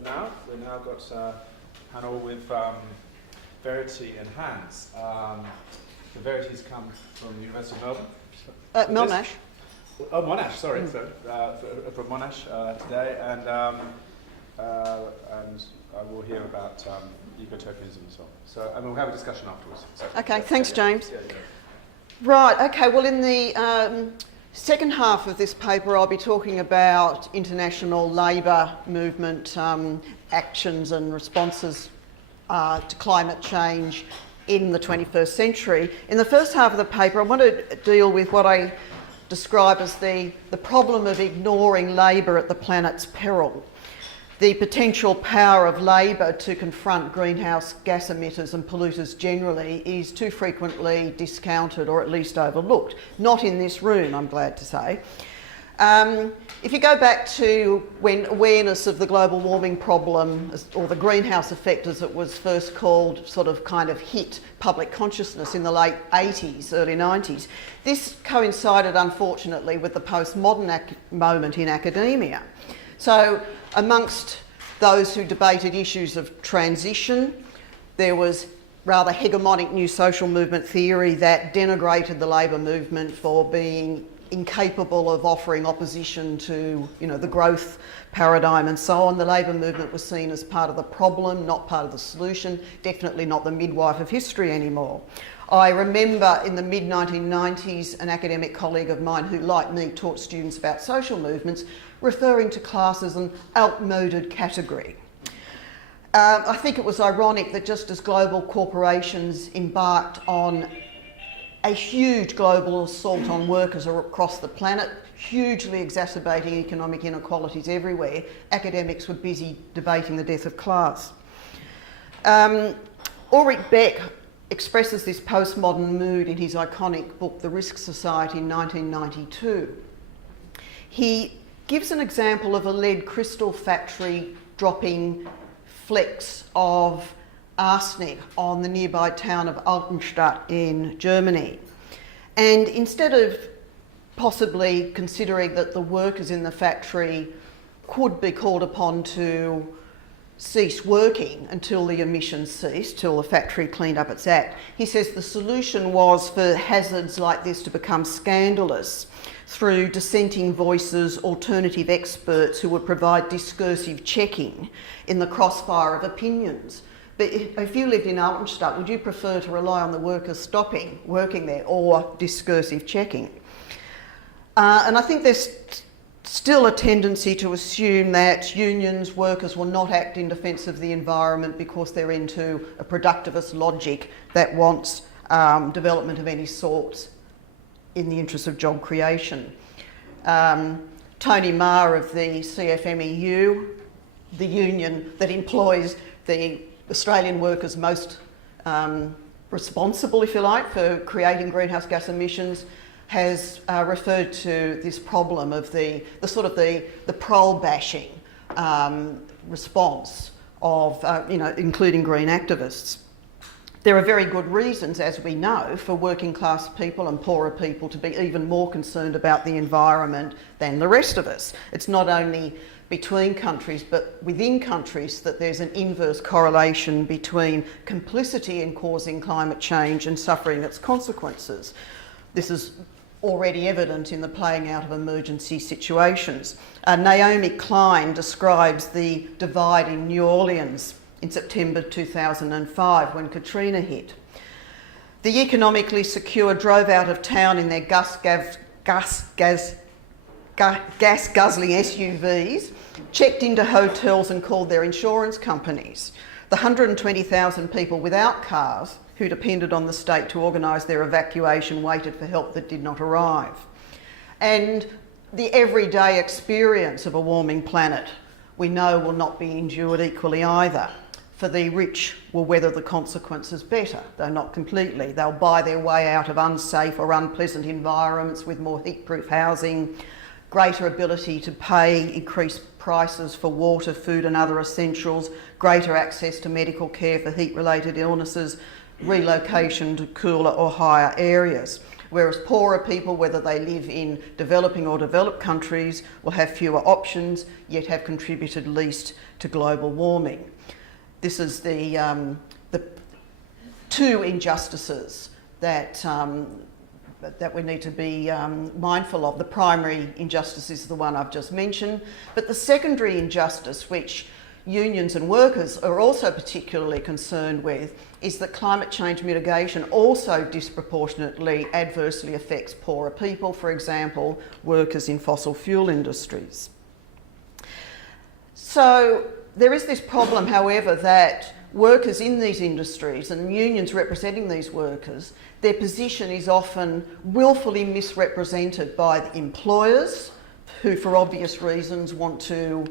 We've now got a panel with Verity and Hans. The Verity's come from the University of Melbourne. Monash. Oh, Monash, sorry. So, from Monash today, and we'll hear about ecotopianism as well. So, and we'll have a discussion afterwards. So, okay, thanks, James. Yeah. Right, okay, well in the second half of this paper I'll be talking about international labour movement actions and responses to climate change in the 21st century. In the first half of the paper I want to deal with what I describe as the problem of ignoring labour at the planet's peril. The potential power of labour to confront greenhouse gas emitters and polluters generally is too frequently discounted or at least overlooked. Not in this room, I'm glad to say. If you go back to when awareness of the global warming problem, or the greenhouse effect as it was first called, sort of kind of hit public consciousness in the late 80s, early 90s, this coincided unfortunately with the postmodern moment in academia. So amongst those who debated issues of transition, there was rather hegemonic new social movement theory that denigrated the labour movement for being incapable of offering opposition to, the growth paradigm and so on. The labour movement was seen as part of the problem, not part of the solution, definitely not the midwife of history anymore. I remember in the mid-1990s an academic colleague of mine who, like me, taught students about social movements, referring to class as an outmoded category. I think it was ironic that just as global corporations embarked on a huge global assault on workers across the planet, hugely exacerbating economic inequalities everywhere, academics were busy debating the death of class. Ulrich Beck expresses this postmodern mood in his iconic book, The Risk Society, in 1992. He gives an example of a lead crystal factory dropping flecks of arsenic on the nearby town of Altenstadt in Germany. And instead of possibly considering that the workers in the factory could be called upon to cease working until the emissions ceased, till the factory cleaned up its act, he says the solution was for hazards like this to become scandalous through dissenting voices, alternative experts who would provide discursive checking in the crossfire of opinions. But if you lived in Altenstadt, would you prefer to rely on the workers stopping working there or discursive checking? And I think there's still a tendency to assume that unions, workers will not act in defence of the environment because they're into a productivist logic that wants development of any sort in the interest of job creation. Tony Marr of the CFMEU, the union that employs the Australian workers most responsible, if you like, for creating greenhouse gas emissions, has referred to this problem of the prole bashing response of, including green activists. There are very good reasons, as we know, for working class people and poorer people to be even more concerned about the environment than the rest of us. It's not only between countries but within countries that there's an inverse correlation between complicity in causing climate change and suffering its consequences. This is already evident in the playing out of emergency situations. Naomi Klein describes the divide in New Orleans in September 2005 when Katrina hit. The economically secure drove out of town in their gas-guzzling SUVs, checked into hotels and called their insurance companies. The 120,000 people without cars who depended on the state to organise their evacuation waited for help that did not arrive. And the everyday experience of a warming planet we know will not be endured equally either. For the rich will weather the consequences better, though not completely. They'll buy their way out of unsafe or unpleasant environments with more heat-proof housing, greater ability to pay increased prices for water, food and other essentials, greater access to medical care for heat-related illnesses, relocation to cooler or higher areas. whereas poorer people, whether they live in developing or developed countries, will have fewer options, yet have contributed least to global warming. This is the two injustices that we need to be mindful of. The primary injustice is the one I've just mentioned, but the secondary injustice, which unions and workers are also particularly concerned with, is that climate change mitigation also disproportionately adversely affects poorer people, for example, workers in fossil fuel industries. So there is this problem, however, that workers in these industries and unions representing these workers, their position is often willfully misrepresented by the employers, who for obvious reasons want to,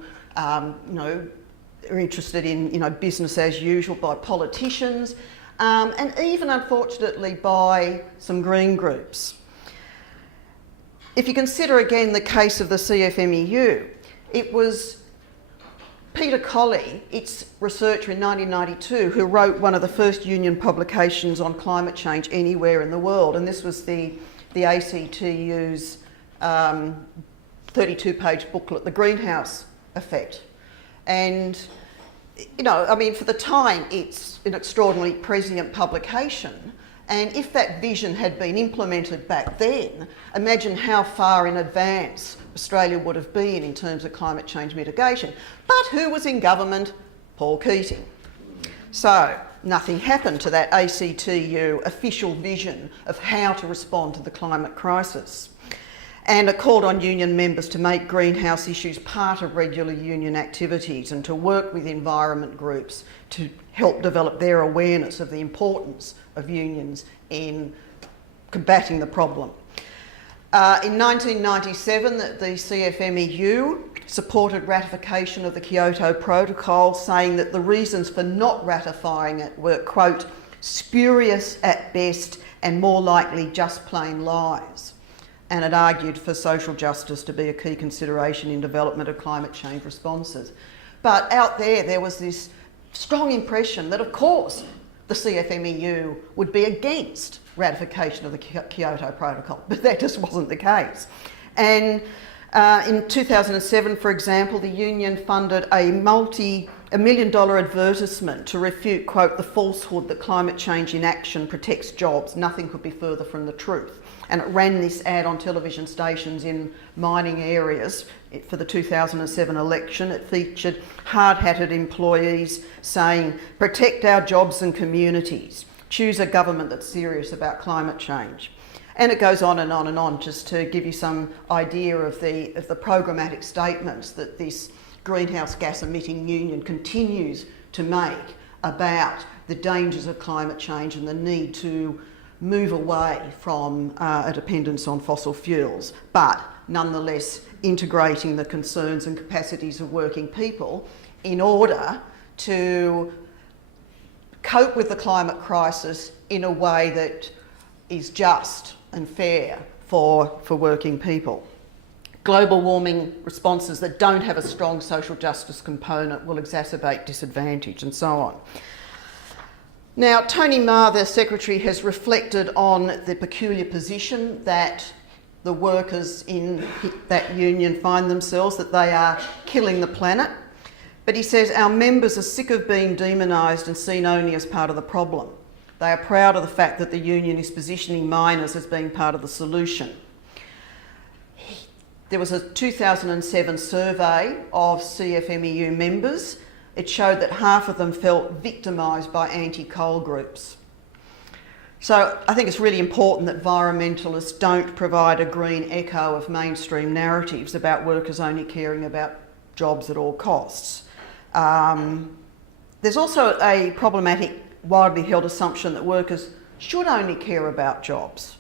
are interested in business as usual, by politicians, and even unfortunately by some green groups. If you consider again the case of the CFMEU, it was Peter Colley, its researcher in 1992, who wrote one of the first union publications on climate change anywhere in the world, and this was the ACTU's 32-page booklet, The Greenhouse Effect. And, for the time, it's an extraordinarily prescient publication. And if that vision had been implemented back then, imagine how far in advance Australia would have been in terms of climate change mitigation. But who was in government? Paul Keating. So nothing happened to that ACTU official vision of how to respond to the climate crisis. And it called on union members to make greenhouse issues part of regular union activities and to work with environment groups to help develop their awareness of the importance of unions in combating the problem. In 1997, the CFMEU supported ratification of the Kyoto Protocol, saying that the reasons for not ratifying it were, quote, spurious at best and more likely just plain lies. And it argued for social justice to be a key consideration in development of climate change responses. But out there was this strong impression that, of course, the CFMEU would be against ratification of the Kyoto Protocol, but that just wasn't the case. And in 2007, for example, the union funded a $1 million advertisement to refute, quote, the falsehood that climate change inaction protects jobs. Nothing could be further from the truth. And it ran this ad on television stations in mining areas for the 2007 election. It featured hard-hatted employees saying, protect our jobs and communities. Choose a government that's serious about climate change. And it goes on and on and on, just to give you some idea of the programmatic statements that this greenhouse gas emitting union continues to make about the dangers of climate change and the need to move away from a dependence on fossil fuels, but nonetheless integrating the concerns and capacities of working people in order to cope with the climate crisis in a way that is just and fair for working people. Global warming responses that don't have a strong social justice component will exacerbate disadvantage, and so on. Now, Tony Marr, the Secretary, has reflected on the peculiar position that the workers in that union find themselves, that they are killing the planet. But he says, our members are sick of being demonised and seen only as part of the problem. They are proud of the fact that the union is positioning miners as being part of the solution. There was a 2007 survey of CFMEU members. It showed that half of them felt victimised by anti-coal groups. So I think it's really important that environmentalists don't provide a green echo of mainstream narratives about workers only caring about jobs at all costs. There's also a problematic, widely held assumption that workers should only care about jobs.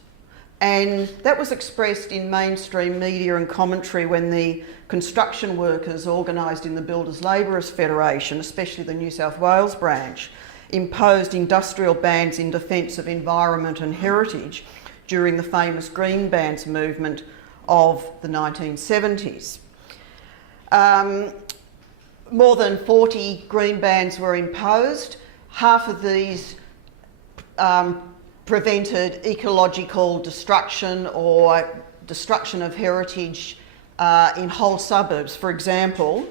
And that was expressed in mainstream media and commentary when the construction workers organised in the Builders Labourers Federation, especially the New South Wales branch, imposed industrial bans in defence of environment and heritage during the famous green bans movement of the 1970s. More than 40 green bans were imposed. Half of these prevented ecological destruction or destruction of heritage in whole suburbs. For example,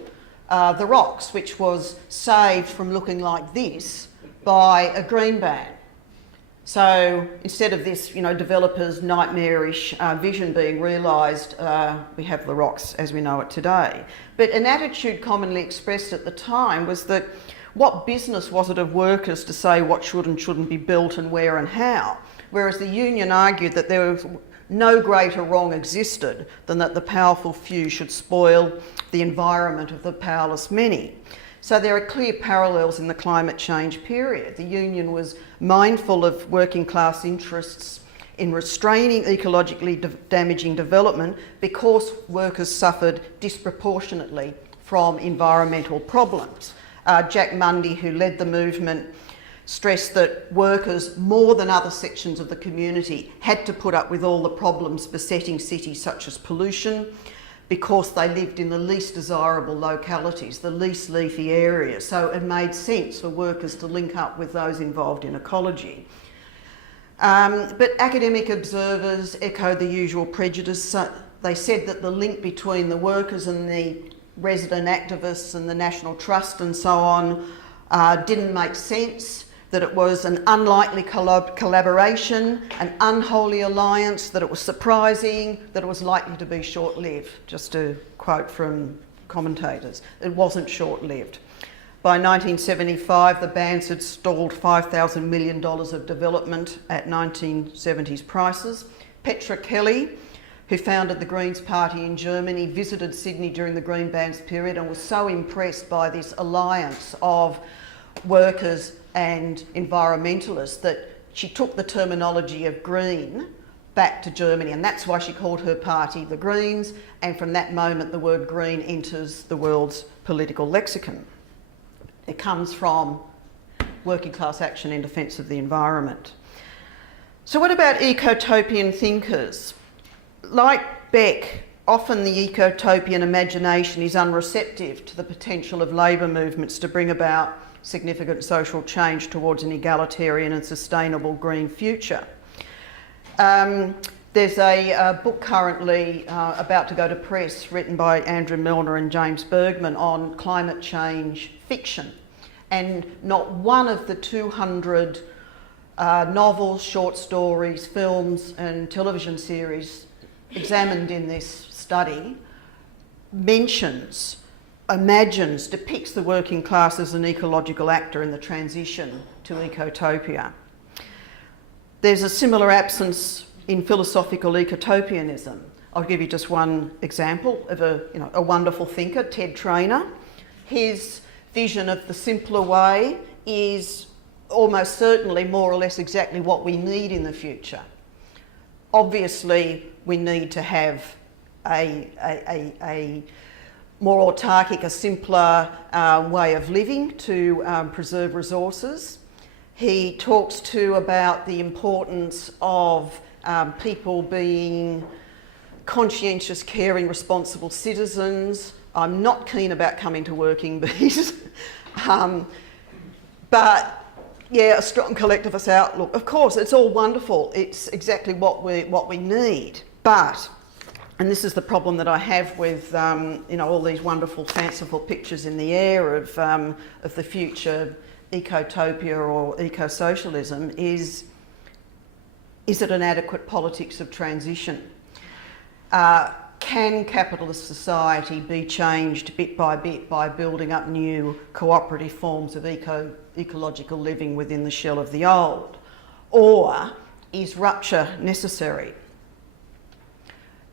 the Rocks, which was saved from looking like this by a green ban. So instead of this, developers' nightmarish vision being realised, we have the Rocks as we know it today. But an attitude commonly expressed at the time was that what business was it of workers to say what should and shouldn't be built and where and how? Whereas the union argued that there was no greater wrong existed than that the powerful few should spoil the environment of the powerless many. So there are clear parallels in the climate change period. The union was mindful of working class interests in restraining ecologically damaging development because workers suffered disproportionately from environmental problems. Jack Mundy, who led the movement, stressed that workers, more than other sections of the community, had to put up with all the problems besetting cities such as pollution, because they lived in the least desirable localities, the least leafy areas. So it made sense for workers to link up with those involved in ecology. But academic observers echoed the usual prejudice. They said that the link between the workers and the resident activists and the National Trust and so on didn't make sense, that it was an unlikely collaboration, an unholy alliance, that it was surprising, that it was likely to be short-lived, just to quote from commentators. It wasn't short-lived. By 1975, the bans had stalled $5,000 million of development at 1970s prices. Petra Kelly, who founded the Greens Party in Germany, visited Sydney during the Green Bans period and was so impressed by this alliance of workers and environmentalists that she took the terminology of green back to Germany, and that's why she called her party the Greens, and from that moment the word green enters the world's political lexicon. It comes from working class action in defence of the environment. So what about ecotopian thinkers? Like Beck, often the ecotopian imagination is unreceptive to the potential of labour movements to bring about significant social change towards an egalitarian and sustainable green future. There's a book currently about to go to press written by Andrew Milner and James Burgmann on climate change fiction, and not one of the 200 novels, short stories, films and television series examined in this study imagines, depicts the working class as an ecological actor in the transition to ecotopia. There's a similar absence in philosophical ecotopianism. I'll give you just one example of a wonderful thinker, Ted Trainer. His vision of the simpler way is almost certainly more or less exactly what we need in the future. Obviously, we need to have a more autarkic, a simpler way of living to preserve resources. He talks too about the importance of people being conscientious, caring, responsible citizens. I'm not keen about coming to working bees, but yeah, a strong collectivist outlook. Of course, it's all wonderful. It's exactly what we need, but. And this is the problem that I have with, all these wonderful, fanciful pictures in the air of the future ecotopia or eco-socialism. Is it an adequate politics of transition? Can capitalist society be changed bit by building up new cooperative forms of ecological living within the shell of the old? Or is rupture necessary?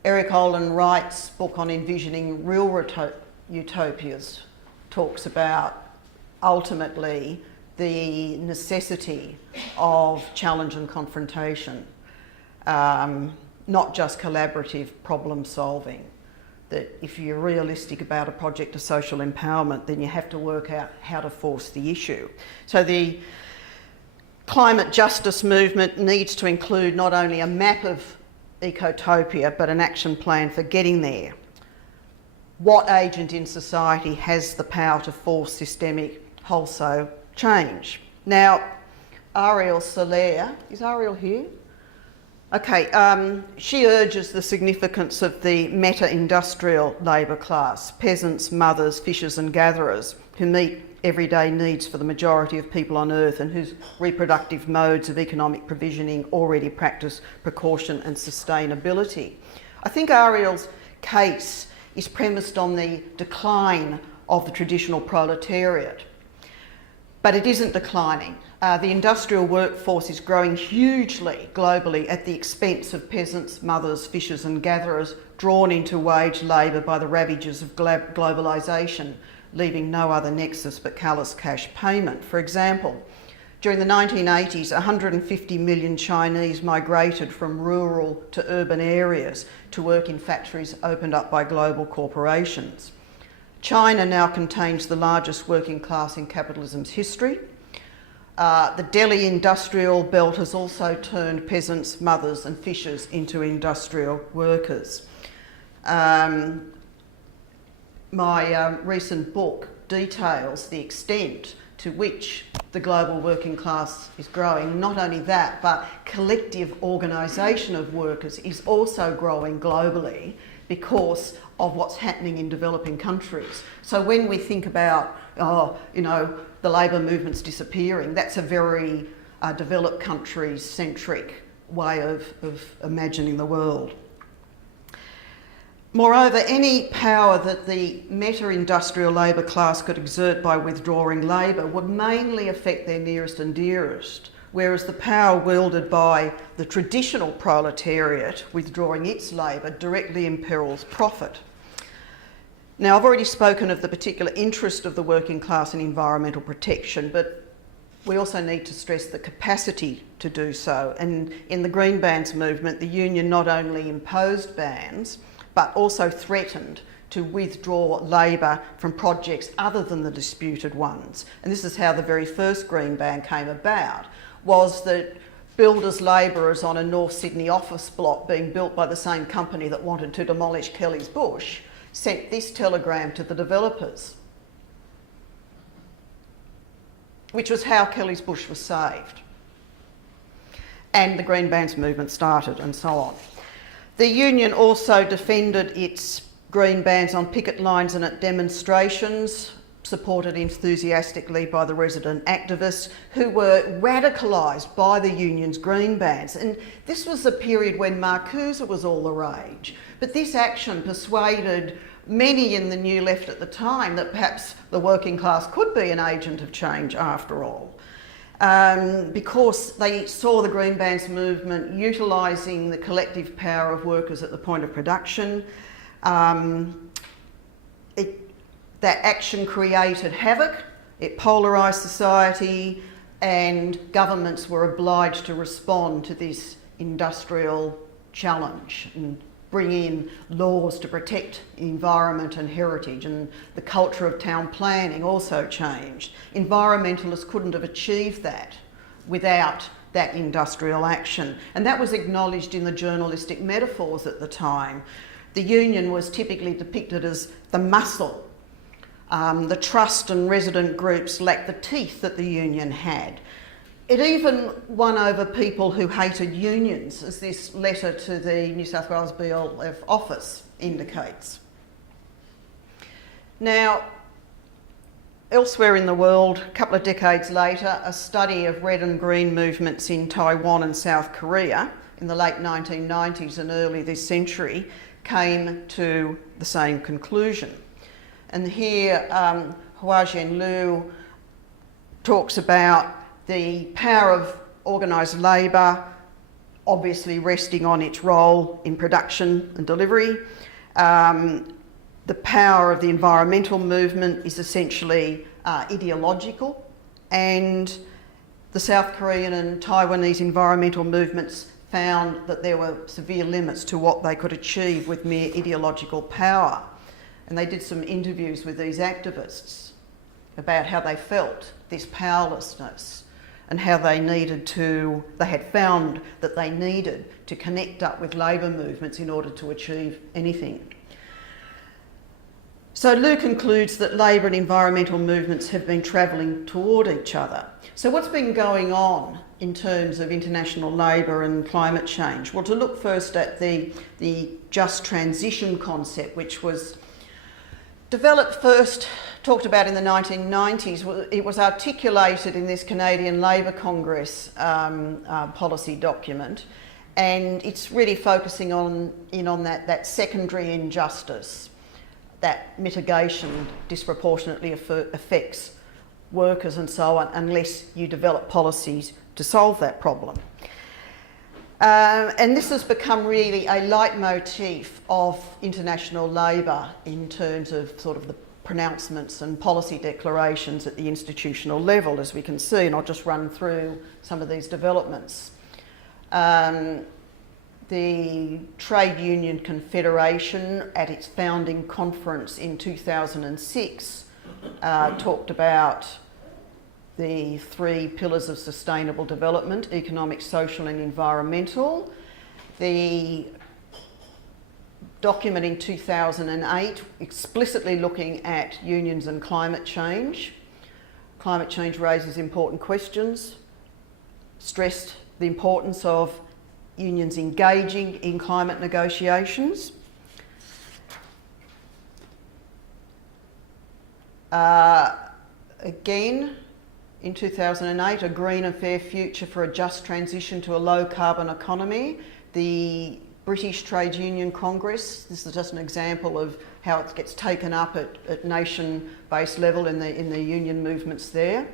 Eric Olin Wright's book on envisioning real utopias talks about ultimately the necessity of challenge and confrontation, not just collaborative problem solving. That if you're realistic about a project of social empowerment, then you have to work out how to force the issue. So the climate justice movement needs to include not only a map of ecotopia, but an action plan for getting there. What agent in society has the power to force systemic wholesale change? Now, Ariel Soler. Is Ariel here? Okay, she urges the significance of the meta-industrial labour class, peasants, mothers, fishers and gatherers, who meet everyday needs for the majority of people on earth and whose reproductive modes of economic provisioning already practice precaution and sustainability. I think Ariel's case is premised on the decline of the traditional proletariat, but it isn't declining. The industrial workforce is growing hugely globally at the expense of peasants, mothers, fishers and gatherers drawn into wage labour by the ravages of globalisation, leaving no other nexus but callous cash payment. For example, during the 1980s, 150 million Chinese migrated from rural to urban areas to work in factories opened up by global corporations. China now contains the largest working class in capitalism's history. The Delhi industrial belt has also turned peasants, mothers and fishers into industrial workers. My recent book details the extent to which the global working class is growing. Not only that, but collective organisation of workers is also growing globally because of what's happening in developing countries. So when we think about, the labour movement's disappearing, that's a very developed countries centric way of imagining the world. Moreover, any power that the meta-industrial labour class could exert by withdrawing labour would mainly affect their nearest and dearest, whereas the power wielded by the traditional proletariat withdrawing its labour directly imperils profit. Now, I've already spoken of the particular interest of the working class in environmental protection, but we also need to stress the capacity to do so. And in the Green Bans movement, the union not only imposed bans, but also threatened to withdraw labour from projects other than the disputed ones. And this is how the very first Green Ban came about, was that builders' labourers on a North Sydney office block being built by the same company that wanted to demolish Kelly's Bush sent this telegram to the developers, which was how Kelly's Bush was saved. And the Green Bans movement started and so on. The union also defended its green bans on picket lines and at demonstrations, supported enthusiastically by the resident activists who were radicalised by the union's green bans. And this was a period when Marcuse was all the rage. But this action persuaded many in the New Left at the time that perhaps the working class could be an agent of change after all. Because they saw the Green Bans movement utilising the collective power of workers at the point of production. That action created havoc, it polarised society, and governments were obliged to respond to this industrial challenge and bring in laws to protect environment and heritage, and the culture of town planning also changed. Environmentalists couldn't have achieved that without that industrial action, and that was acknowledged in the journalistic metaphors at the time. The union was typically depicted as the muscle. The trust and resident groups lacked the teeth that the union had. It even won over people who hated unions, as this letter to the New South Wales BLF office indicates. Now, elsewhere in the world, a couple of decades later, a study of red and green movements in Taiwan and South Korea in the late 1990s and early this century came to the same conclusion. And here, Hua Zhen Liu talks about the power of organised labour, obviously resting on its role in production and delivery. The power of the environmental movement is essentially ideological, and the South Korean and Taiwanese environmental movements found that there were severe limits to what they could achieve with mere ideological power. And they did some interviews with these activists about how they felt this powerlessness and how they had found that they needed to connect up with labour movements in order to achieve anything. So Liu concludes that labour and environmental movements have been travelling toward each other. So what's been going on in terms of international labour and climate change? Well, to look first at the just transition concept, which was developed first, talked about in the 1990s. It was articulated in this Canadian Labour Congress policy document, and it's really focusing on that secondary injustice, that mitigation disproportionately affects workers and so on, unless you develop policies to solve that problem. And this has become really a leitmotif of international labour in terms of sort of the pronouncements and policy declarations at the institutional level, as we can see, and I'll just run through some of these developments. The Trade Union Confederation at its founding conference in 2006 talked about the 3 pillars of sustainable development: economic, social and environmental. The document in 2008 explicitly looking at unions and climate change. Climate change raises important questions, stressed the importance of unions engaging in climate negotiations. Again, in 2008, a green and fair future for a just transition to a low carbon economy. The British Trade Union Congress, this is just an example of how it gets taken up at nation-based level in the union movements there.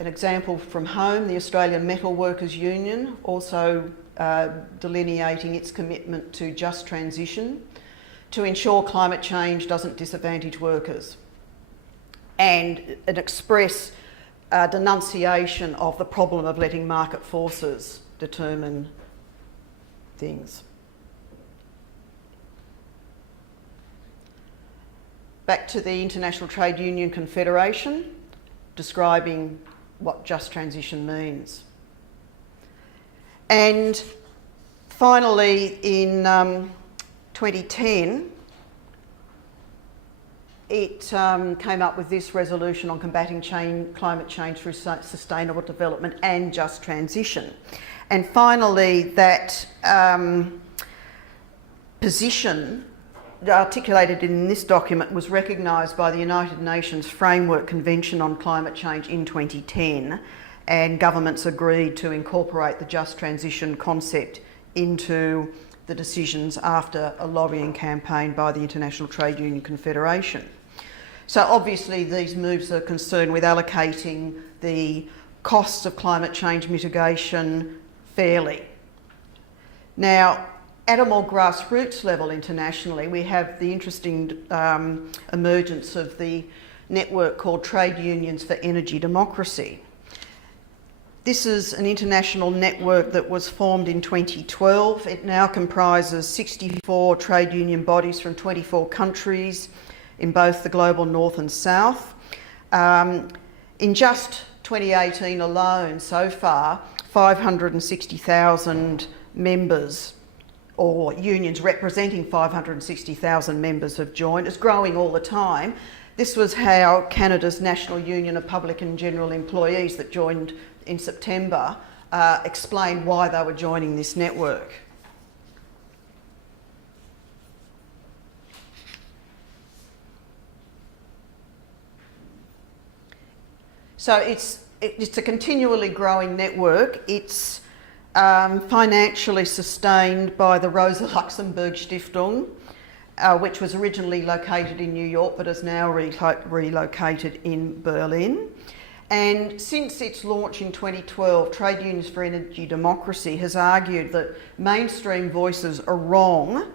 An example from home, the Australian Metal Workers Union, also delineating its commitment to just transition to ensure climate change doesn't disadvantage workers, and an express denunciation of the problem of letting market forces determine things. Back to the International Trade Union Confederation, describing what just transition means. And finally, in 2010, it came up with this resolution on combating climate change through sustainable development and just transition. And finally, that position articulated in this document was recognised by the United Nations Framework Convention on Climate Change in 2010, and governments agreed to incorporate the just transition concept into the decisions after a lobbying campaign by the International Trade Union Confederation. So obviously these moves are concerned with allocating the costs of climate change mitigation fairly. Now, at a more grassroots level internationally, we have the interesting emergence of the network called Trade Unions for Energy Democracy. This is an international network that was formed in 2012. It now comprises 64 trade union bodies from 24 countries in both the global north and south. In just 2018 alone, so far, 560,000 members, or unions representing 560,000 members, have joined. It's growing all the time. This was how Canada's National Union of Public and General Employees, that joined in September, explained why they were joining this network. So it's a continually growing network. It's financially sustained by the Rosa Luxemburg Stiftung, which was originally located in New York but is now relocated in Berlin. And since its launch in 2012, Trade Unions for Energy Democracy has argued that mainstream voices are wrong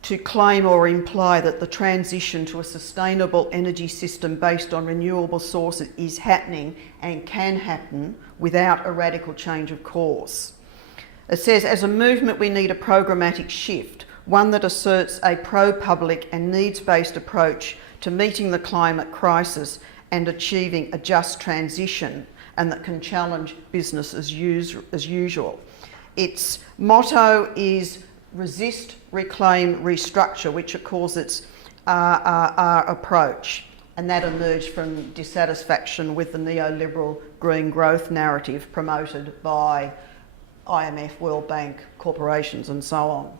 to claim or imply that the transition to a sustainable energy system based on renewable sources is happening and can happen without a radical change of course. It says, as a movement, we need a programmatic shift, one that asserts a pro-public and needs-based approach to meeting the climate crisis and achieving a just transition, and that can challenge business as usual. Its motto is resist, reclaim, restructure, which it calls its RRR approach. and that emerged from dissatisfaction with the neoliberal green growth narrative promoted by IMF, World Bank, corporations and so on.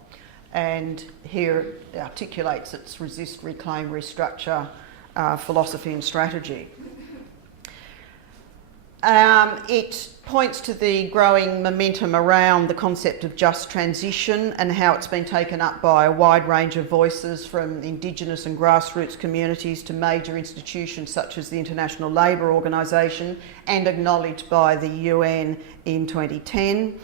And here it articulates its resist, reclaim, restructure philosophy and strategy. It points to the growing momentum around the concept of just transition and how it's been taken up by a wide range of voices, from Indigenous and grassroots communities to major institutions such as the International Labour Organisation, and acknowledged by the UN in 2010.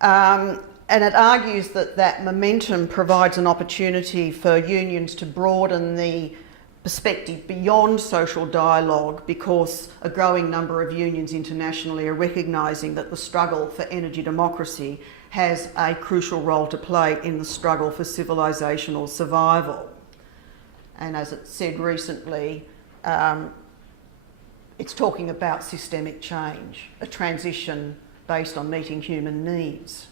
And it argues that that momentum provides an opportunity for unions to broaden the perspective beyond social dialogue, because a growing number of unions internationally are recognising that the struggle for energy democracy has a crucial role to play in the struggle for civilisational survival. And as it said recently, it's talking about systemic change, a transition based on meeting human needs,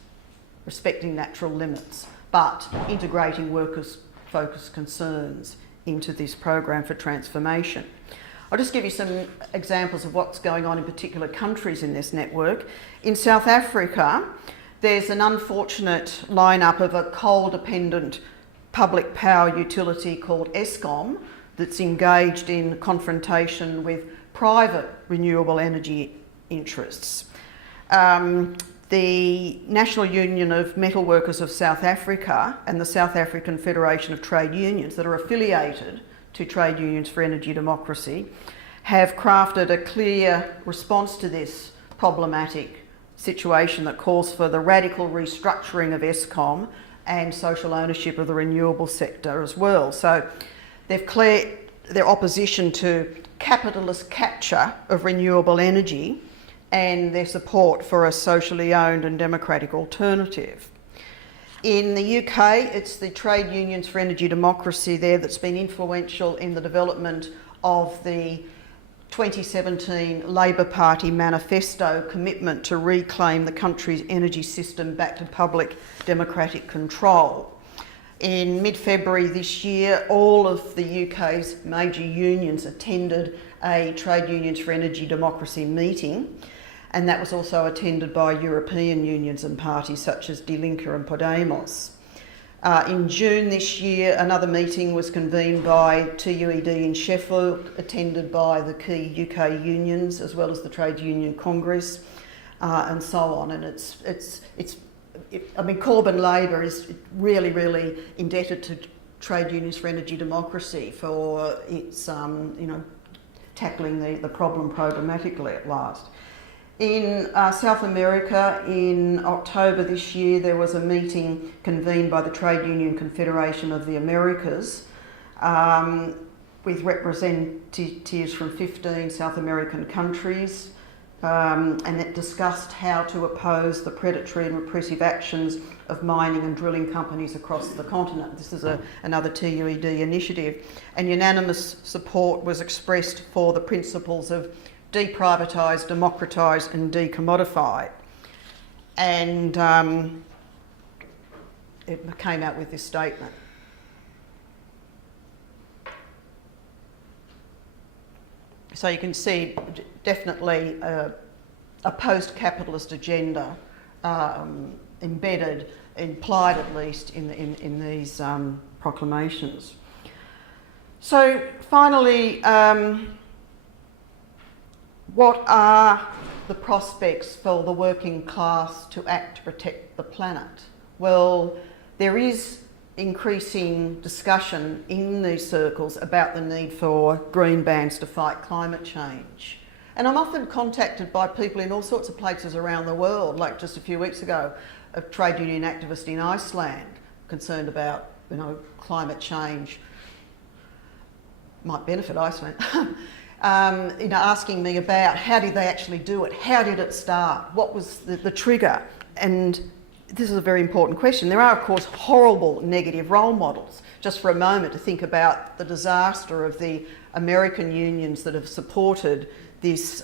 respecting natural limits, but integrating workers-focused concerns into this program for transformation. I'll just give you some examples of what's going on in particular countries in this network. In South Africa, there's an unfortunate lineup of a coal-dependent public power utility called Eskom that's engaged in confrontation with private renewable energy interests. The National Union of Metal Workers of South Africa and the South African Federation of Trade Unions, that are affiliated to Trade Unions for Energy Democracy, have crafted a clear response to this problematic situation that calls for the radical restructuring of Eskom and social ownership of the renewable sector as well. So they've cleared their opposition to capitalist capture of renewable energy and their support for a socially owned and democratic alternative. In the UK, it's the Trade Unions for Energy Democracy there that's been influential in the development of the 2017 Labor Party manifesto commitment to reclaim the country's energy system back to public democratic control. In mid-February this year, all of the UK's major unions attended a Trade Unions for Energy Democracy meeting, and that was also attended by European unions and parties such as Die Linke and Podemos. In June this year, another meeting was convened by TUED in Sheffield, attended by the key UK unions as well as the Trade Union Congress, and so on. And I mean, Corbyn Labor is really, really indebted to Trade Unions for Energy Democracy for its, tackling the problem programmatically at last. In South America, in October this year, there was a meeting convened by the Trade Union Confederation of the Americas with representatives from 15 South American countries, and it discussed how to oppose the predatory and repressive actions of mining and drilling companies across the continent. This is another TUED initiative, and unanimous support was expressed for the principles of deprivatise, democratise and decommodify. And it came out with this statement. So you can see definitely a post-capitalist agenda embedded, implied at least, in these proclamations. So finally, what are the prospects for the working class to act to protect the planet? Well, there is increasing discussion in these circles about the need for green bans to fight climate change. And I'm often contacted by people in all sorts of places around the world, like just a few weeks ago, a trade union activist in Iceland concerned about, climate change might benefit Iceland. Asking me about how did they actually do it, how did it start, what was the trigger, and this is a very important question. There are, of course, horrible negative role models. Just for a moment to think about the disaster of the American unions that have supported this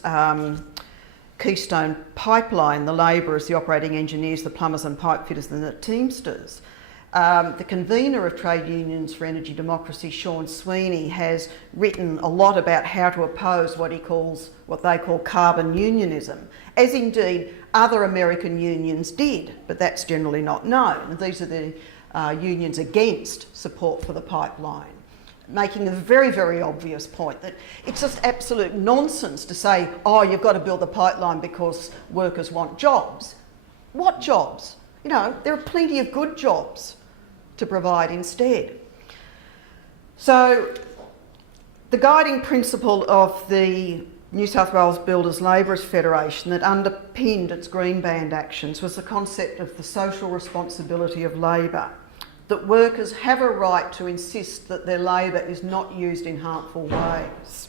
Keystone pipeline, the labourers, the operating engineers, the plumbers and pipe fitters and the Teamsters. The convener of Trade Unions for Energy Democracy, Sean Sweeney, has written a lot about how to oppose what they call carbon unionism, as indeed other American unions did, but that's generally not known. These are the unions against support for the pipeline, making a very, very obvious point that it's just absolute nonsense to say, oh, you've got to build the pipeline because workers want jobs. What jobs? You know, there are plenty of good jobs to provide instead. So the guiding principle of the New South Wales Builders Labourers Federation that underpinned its green band actions was the concept of the social responsibility of labour, that workers have a right to insist that their labour is not used in harmful ways.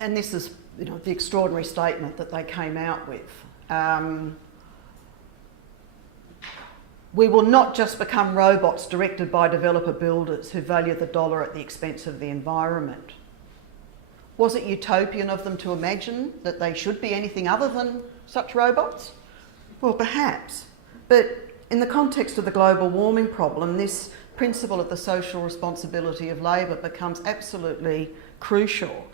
And this is, you know, the extraordinary statement that they came out with. We will not just become robots directed by developer builders who value the dollar at the expense of the environment. Was it utopian of them to imagine that they should be anything other than such robots? Well, perhaps. But in the context of the global warming problem, this principle of the social responsibility of labour becomes absolutely crucial.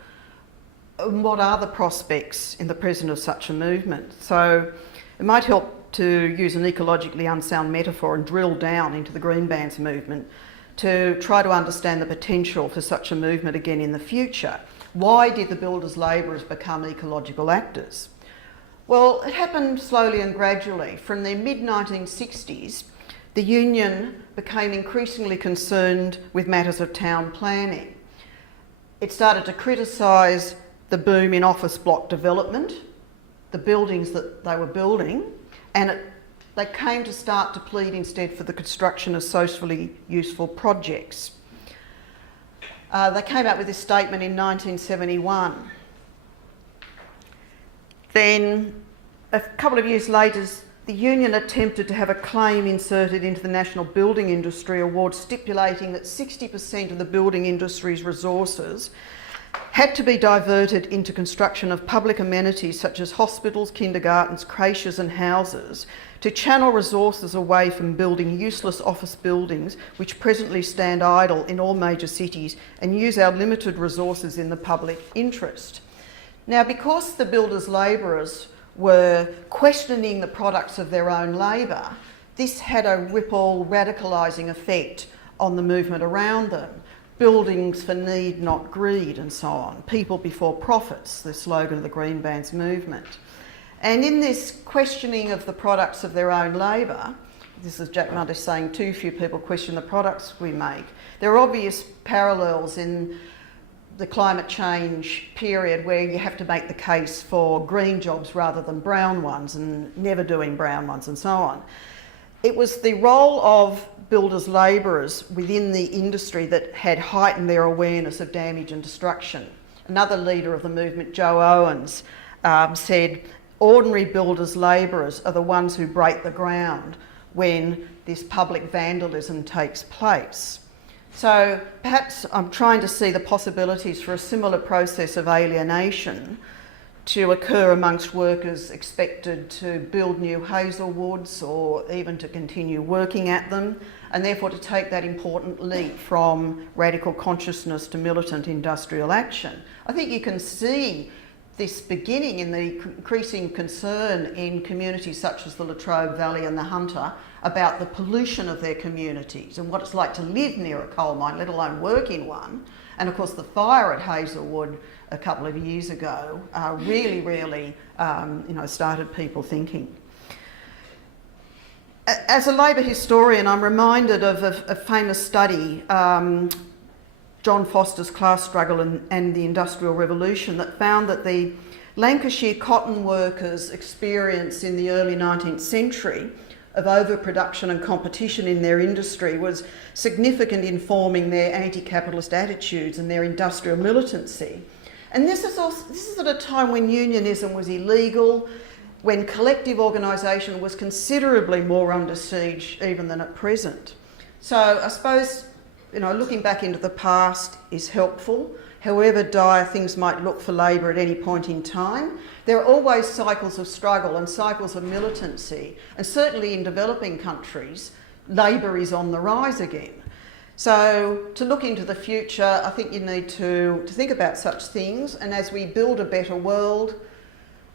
And what are the prospects in the present of such a movement? So it might help to use an ecologically unsound metaphor and drill down into the green bands movement to try to understand the potential for such a movement again in the future. Why did the builders' labourers become ecological actors? Well, it happened slowly and gradually. From the mid-1960s, the union became increasingly concerned with matters of town planning. It started to criticise the boom in office block development, the buildings that they were building, and they came to start to plead instead for the construction of socially useful projects. They came out with this statement in 1971. Then, a couple of years later, the union attempted to have a claim inserted into the National Building Industry Award stipulating that 60% of the building industry's resources had to be diverted into construction of public amenities such as hospitals, kindergartens, creches and houses to channel resources away from building useless office buildings which presently stand idle in all major cities and use our limited resources in the public interest. Now, because the builders' labourers were questioning the products of their own labour, this had a ripple radicalising effect on the movement around them. Buildings for need, not greed, and so on. People before profits, the slogan of the Green Bands movement. And in this questioning of the products of their own labour, this is Jack Mundish saying too few people question the products we make. There are obvious parallels in the climate change period where you have to make the case for green jobs rather than brown ones and never doing brown ones and so on. It was the role of builders' labourers within the industry that had heightened their awareness of damage and destruction. Another leader of the movement, Joe Owens, said, ordinary builders' labourers are the ones who break the ground when this public vandalism takes place. So perhaps I'm trying to see the possibilities for a similar process of alienation to occur amongst workers expected to build new Hazelwoods or even to continue working at them, and therefore to take that important leap from radical consciousness to militant industrial action. I think you can see this beginning in the increasing concern in communities such as the Latrobe Valley and the Hunter about the pollution of their communities and what it's like to live near a coal mine, let alone work in one. And of course the fire at Hazelwood a couple of years ago really started people thinking. As a labour historian, I'm reminded of a famous study, John Foster's Class Struggle and the Industrial Revolution, that found that the Lancashire cotton workers' experience in the early 19th century of overproduction and competition in their industry was significant in forming their anti-capitalist attitudes and their industrial militancy. And this is at a time when unionism was illegal, when collective organisation was considerably more under siege even than at present. So I suppose, looking back into the past is helpful. however dire things might look for labour at any point in time. There are always cycles of struggle and cycles of militancy, and certainly in developing countries, labour is on the rise again. So to look into the future, I think you need to think about such things, and as we build a better world,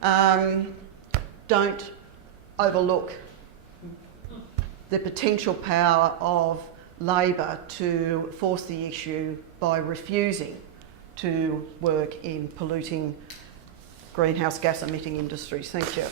don't overlook the potential power of labour to force the issue by refusing to work in polluting greenhouse gas emitting industries. Thank you.